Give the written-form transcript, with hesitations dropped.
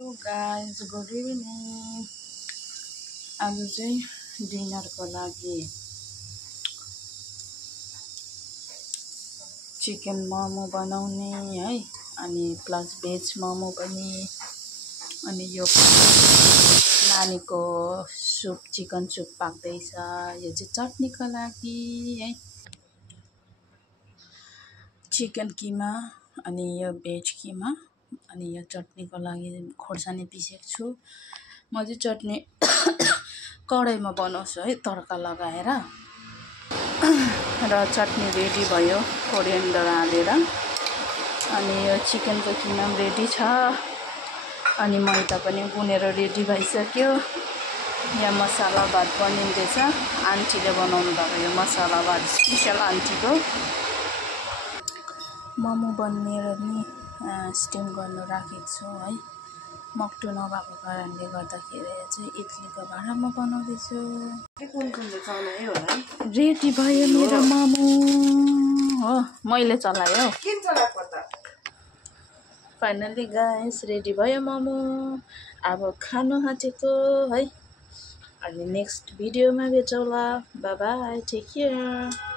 Hello guys, good evening. आज चाहिँ डिनरको लागि चिकन मोमो बनाउने है, अनि प्लस भेज मोमो पनि, अनि यो नानीको सुप, चिकन सुप पाक्दैछ। यो चाहिँ चटनीको लागि है, चिकन किमा अनि यो भेज किमा, अनि यो चटनीको लागि खोर्सानी पिसेको छु। म चाहिँ चटनी कराईमा बनाउँछु है, तड्का लगाएर। र चटनी रेडी भयो कोरिएन्डर हालेर। अनि यो चिकनको किमा पनि रेडी छ, अनि मैदा पनि गुनेर रेडी भइसक्यो। यहाँ मसाला भात बनिँदैछ। आन्टीले बनाउनु भएको यो मसाला भात स्पेसल आन्टीको। मोमो बनेर नि स्टिम गर्नु राखेको छु है। मक्टु नभएको कारणले गर्दाखेरि चाहिँ इडलीको भाँडामा बनाउँदैछु। रेडी भयो मेरो मोमो हो, मैले चलाएँ हौ। फाइनली गाइस रेडी भयो मोमो। अब खानु आँटेको है। अनि नेक्स्ट भिडियोमा भेटौँला। Bye bye, take care.